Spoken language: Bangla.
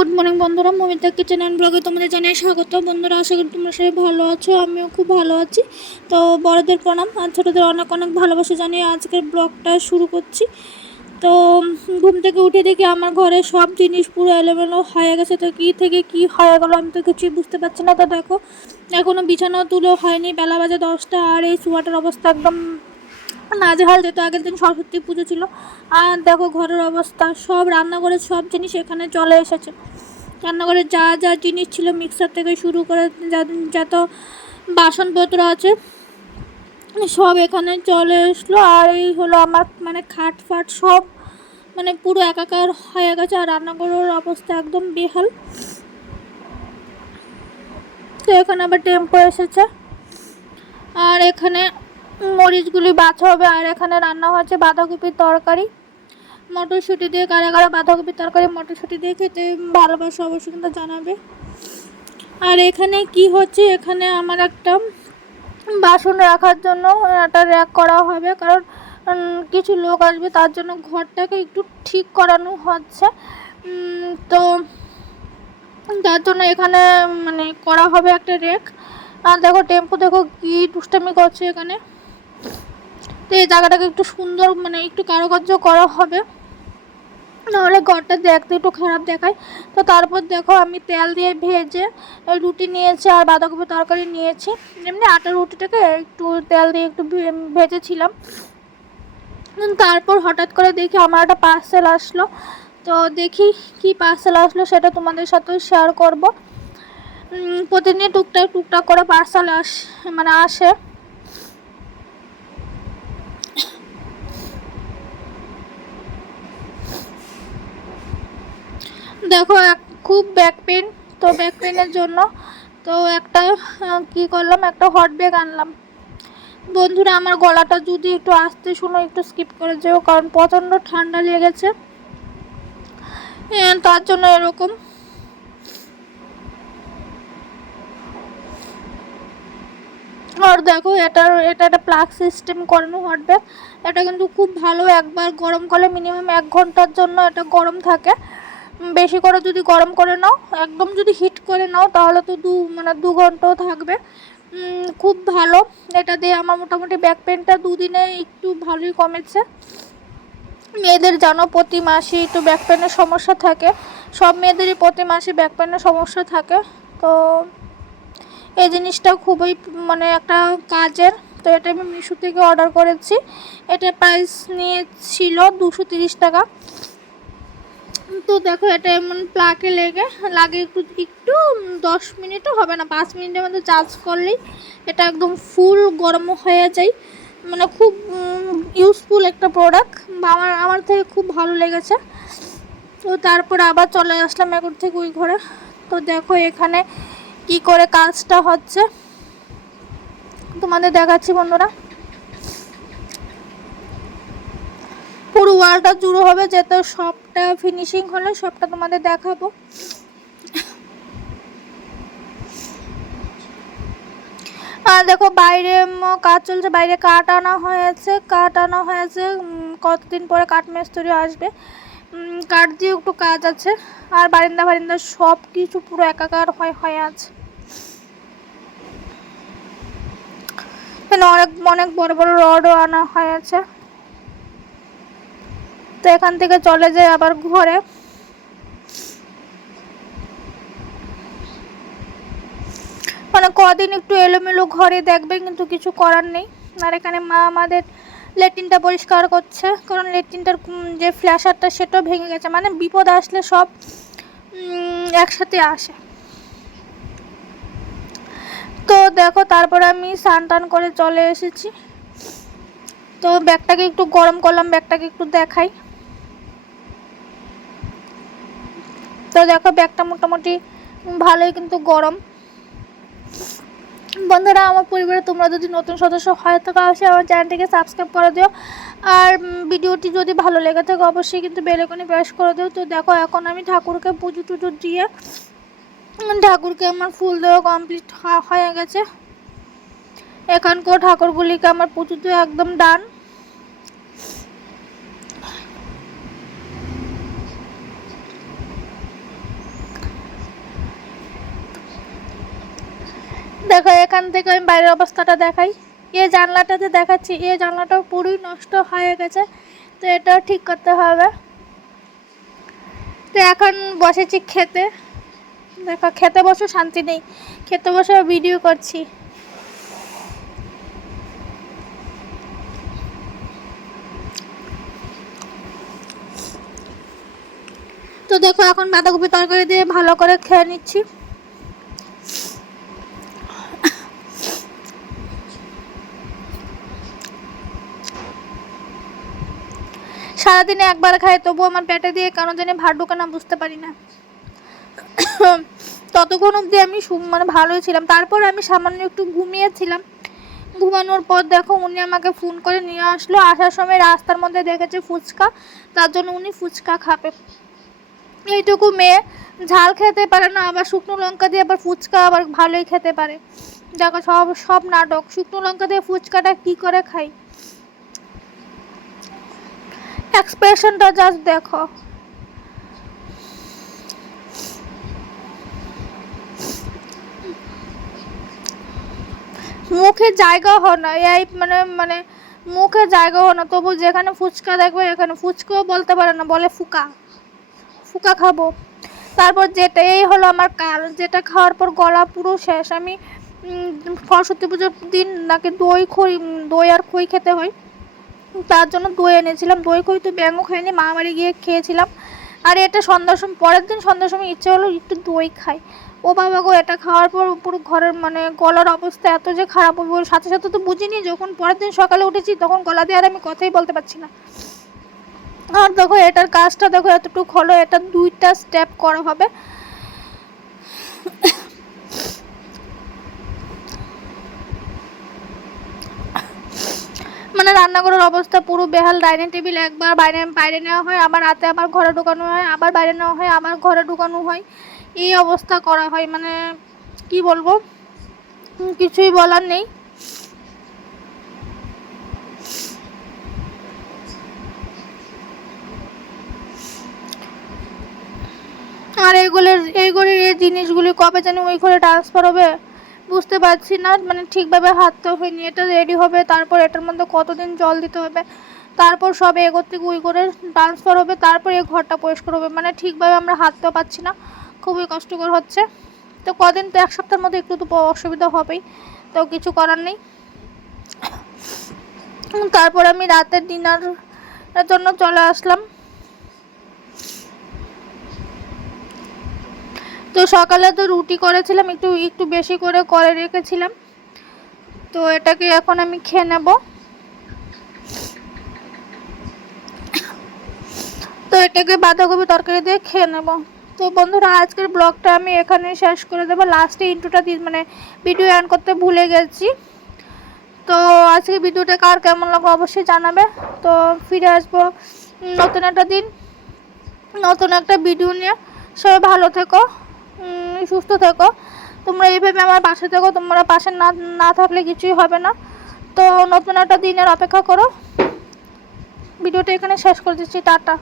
গুড মর্নিং বন্ধুরা, মমিতা কিচেন অ্যান্ড ব্লগে তোমাদের জানিয়ে স্বাগত। বন্ধুরা, আশা করি তোমরা সবাই ভালো আছো, আমিও খুব ভালো আছি। তো বড়দের প্রণাম আর ছোটোদের অনেক অনেক ভালোবাসা জানিয়ে আজকের ব্লগটা শুরু করছি। তো ঘুম থেকে উঠে দেখি আমার ঘরে সব জিনিস পুরো এলোমেলো হয়ে গেছে। তো কী থেকে কী হয়ে গেলো আমি তো কিছুই বুঝতে পারছি না। তো দেখো এখনও বিছানাও তুলেও হয়নি। বেলা বাজে দশটা আর এই শুয়াটার অবস্থা একদম নাজেহাল যেত আগের দিন সরস্বতী পুজো ছিল, আর দেখো ঘরের অবস্থা, সব রান্নাঘরের সব জিনিস এখানে চলে এসেছে। রান্নাঘরে যা যা জিনিস ছিল মিক্সার থেকে শুরু করে যত বাসনপত্র আছে, সব এখানে চলে আসলো আর এই হলো আমার মানে খাট ফাট সব মানে পুরো একাকার হয়ে গেছে, আর রান্নাঘরের অবস্থা একদম বেহাল। তো এখানে আবার টেম্পো এসেছে। আর এখানে মরিচগুলি বাছা হবে আর এখানে রান্না হচ্ছে বাঁধাকপির তরকারি। মটরশুঁটি দিয়ে কারা কারা বাঁধাকপির তরকারি, মটরশুঁটি দিয়ে খেতে ভালোবাসে অবশ্যই কিন্তু জানাবে। আর এখানে কি হচ্ছে? এখানে আমার একটা বাসন রাখার জন্য একটা র্যাক করা হবে, কারণ কিছু লোক আসবে তার জন্য ঘরটাকে একটু ঠিক করানো হচ্ছে। তো যার জন্য এখানে মানে করা হবে একটা রেক আর দেখো টেম্পু দেখো কি দুষ্টামি করছে এখানে। তো এই জায়গাটাকে একটু সুন্দর মানে একটু কারুকার্য করা হবে। নাহলে ঘরটা দেখতে একটু খারাপ দেখায়। তো তারপর দেখো আমি তেল দিয়ে ভেজে রুটি নিয়েছি আর বাঁধাকপি তরকারি নিয়েছি। এমনি আটা রুটিটাকে একটু তেল দিয়ে একটু ভেজেছিলাম। তারপর হঠাৎ করে দেখি আমার একটা পার্সেল আসলো। তো দেখি কি পার্সেল আসলো সেটা তোমাদের সাথেও শেয়ার করব। প্রতিদিনই টুকটাক টুকটাক করে পার্সেল আস মানে আসে। দেখো খুব ব্যাক পেন তো ব্যাক পেনের জন্য তো একটা কি করলাম একটা হট ব্যাগ আনলাম। বন্ধুরা আমার গলাটা যদি একটু আসতে শুনো একটু স্কিপ করে যেও কারণ প্রচণ্ড ঠান্ডা লেগেছে। হ্যাঁ, তার জন্য এরকম। আর দেখো এটার এটা একটা প্লাগ সিস্টেম করানো হট ব্যাগ এটা কিন্তু খুব ভালো একবার গরম করলে মিনিমাম এক ঘণ্টার জন্য এটা গরম থাকে। বেশি করে যদি গরম করে নাও, একদম যদি হিট করে নাও, তাহলে তো দু মানে দু ঘন্টাও থাকবে। খুব ভালো। এটা দিয়ে আমার মোটামুটি ব্যাক পেনটা দুদিনে একটু ভালোই কমেছে। মেয়েদের জানো প্রতি মাসে একটু ব্যাক পেনের সমস্যা থাকে। সব মেয়েদেরই প্রতি মাসে ব্যাক পেনের সমস্যা থাকে। তো এই জিনিসটা খুবই মানে একটা কাজের। তো এটা আমি মিশো থেকে অর্ডার করেছি। এটা প্রাইস নিয়েছিল দুশো তিরিশ টাকা। তো দেখো, এটা এমন প্লাকে লেগে লাগে একটু একটু দশ মিনিটও হবে না, পাঁচ মিনিটের মধ্যে চার্জ করলেই এটা একদম ফুল গরম হয়ে যায়। মানে খুব ইউজফুল একটা প্রোডাক্ট বা আমার আমার থেকে খুব ভালো লেগেছে। তো তারপর আবার চলে আসলাম এখন থেকে ওই ঘরে। তো দেখো এখানে কি করে কাজটা হচ্ছে। তোমাদের দেখাচ্ছি বন্ধুরা। পুরো ওয়ালটা জুড়ে হবে, যাতে সবটা ফিনিশিং হলে, সবটা তোমাদের দেখাবো। আর দেখো বাইরে কাজ চলছে, বাইরে কাঠ আনা হয়েছে, কাঠ আনা হয়েছে কতদিন পরে কাঠ মিস্ত্রি আসবে। কাঠ দিয়ে একটু কাজ আছে, আর বারিন্দা বারিন্দা সব কিছু পুরো একাকার হয়ে হয়ে আছে। অনেক অনেক বড় বড় রডও আনা হয়েছে। তো এখান থেকে চলে যায় আবার ঘরে। মানে কদিন একটু এলোমেলো ঘরে দেখবে, কিন্তু কিছু করার নেই। আর এখানে মা আমাদের লেট্রিনটা পরিষ্কার করছে, কারণ লেট্রিনটার যে ফ্ল্যাশারটা সেটাও ভেঙে গেছে। মানে বিপদ আসলে সব একসাথে আসে। তো দেখো, তারপর আমি স্নান টান করে চলে এসেছি। তো ব্যাগটাকে একটু গরম করলাম, ব্যাগটাকে একটু দেখাই। তো দেখো ব্যাগটা মোটামুটি ভালোই কিন্তু গরম। বন্ধুরা, আমার পরিবারে তোমরা যদি নতুন সদস্য হয় থাকো, অবশ্যই আমার চ্যানেলটিকে সাবস্ক্রাইব করে দিও। আর ভিডিওটি যদি ভালো লেগে থাকে, অবশ্যই কিন্তু বেলেকনে প্রেস করে দিও। তো দেখো, এখন আমি ঠাকুরকে পুজো টুজো দিয়ে ঠাকুরকে আমার ফুল দেওয়া কমপ্লিট হয়ে গেছে। এখানকার ঠাকুরগুলিকে আমার পুজো একদম ডান এখান থেকে আমি বাইরের অবস্থাটা দেখাই। এই জানলাটাতে দেখাচ্ছি, এই জানলাটাও পুরোই নষ্ট হয়ে গেছে। তো এটাও ঠিক করতে হবে। তো এখন বসেছি খেতে। দেখো, খেতে বসে শান্তি নেই। খেতে বসে ভিডিও করছি। তো দেখো, এখন বাঁধাকপি তরকারি দিয়ে ভালো করে খেয়ে নিচ্ছি। সারাদিনে একবার খাই তবু আমার পেটে দিয়ে কেন জানি ভাত ঢোকে না, বুঝতে পারি না। ততক্ষণ অবধি আমি মানে ভালোই ছিলাম। তারপর আমি সামান্য একটু ঘুমিয়েছিলাম। ঘুমানোর পর দেখো উনি আমাকে ফোন করে নিয়ে আসলো। আসার সময় রাস্তার মধ্যে দেখেছে ফুচকা, তার জন্য উনি ফুচকা খাবে। এইটুকু মেয়ে, ঝাল খেতে পারে না, আবার শুকনো লঙ্কা দিয়ে আবার ফুচকা আবার ভালোই খেতে পারে। দেখো সব সব নাটক। শুকনো লঙ্কা দিয়ে ফুচকাটা কি করে খাই? এক্সপ্রেশনটা জাস্ট দেখো। মুখে জায়গা হয় না, এই মানে মানে মুখে জায়গা হয় না। তবু যেখানে ফুচকা দেখবে, এখানে ফুচকাও বলতে পারে না, বলে ফুকা। ফুকা খাব। তারপর যেটা, এই হলো আমার কাল। যেটা খাওয়ার পর গলা পুরো শেষ। আমি সরস্বতী পুজোর দিন নাকি দই খই দই আর খই খেতে হয়। তার জন্য দই এনেছিলাম। দই খই তো ব্যাঙও খাইনি মা বাড়ি গিয়ে খেয়েছিলাম। আর এটা সন্ধ্যার সময়, পরের দিন সন্ধ্যার সময় ইচ্ছে হলো একটু দই খাই। ও বাবা গো, এটা খাওয়ার পর পুরো ঘরের মানে গলার অবস্থা এত যে খারাপ হবে। সাথে সাথে তো বুঝিনি, যখন পরের দিন সকালে উঠেছি তখন গলা দিয়ে আর আমি কথাই বলতে পারছি না। আর দেখো, এটার কাজটা দেখো, এতটুকু হলো, এটা দুইটা স্টেপ করা হবে। মানে রান্নাঘরের অবস্থা পুরো বেহাল, ডাইনিং টেবিল একবার বাইরে বাইরে নেওয়া হয়, আবার রাতে আবার ঘরে ঢুকানো হয়, আবার বাইরে নেওয়া হয়, আবার ঘরে ঢুকানো হয়। এই অবস্থা করা হয় মানে কি বলব? কিছুই বলার নেই। আর এইগুলোর এইগুলির এই জিনিসগুলি কবে জানি ওই ঘরে ট্রান্সফার হবে? বুঝতে পারছি না মানে ঠিকভাবে হাঁটতে হয়নি, এটা রেডি হবে, তারপর এটার মধ্যে কতদিন জল দিতে হবে, তারপর সব এগোর থেকে ওই করে ট্রান্সফার হবে, তারপর এই ঘরটা পরিষ্কার হবে মানে ঠিকভাবে আমরা হাঁটতেও পারছি না, খুবই কষ্টকর হচ্ছে। তো কদিন তো এক সপ্তাহের মধ্যে একটু তো অসুবিধা হবেই, তো কিছু করার নেই। তারপর আমি রাতের ডিনারের জন্য চলে আসলাম। তো সকালে তো রুটি করেছিলাম, একটু একটু বেশি করে করে রেখেছিলাম। তো এটাকে এখন আমি খেয়ে নেব। তো এটাকে বাঁধাকপি তরকারি দিয়ে খেয়ে নেব। তো বন্ধুরা, আজকের ব্লগটা আমি এখানে শেষ করে দেবো। লাস্টে ইন্টুটা দিয়ে মানে ভিডিও অ্যান করতে ভুলে গেছি। তো আজকে ভিডিওটা কার কেমন লাগল অবশ্যই জানাবে। তো ফিরে আসব নতুন একটা দিন, নতুন একটা ভিডিও নিয়ে। সবাই ভালো থেকো। সুস্থ থেকো। তোমরা এইভাবে আমার পাশে থেকো। তোমরা পাশে না না থাকলে কিছুই হবে না। তো নতুন একটা দিনের অপেক্ষা করো। ভিডিওটা এখানে শেষ করে দিচ্ছি। টাটা।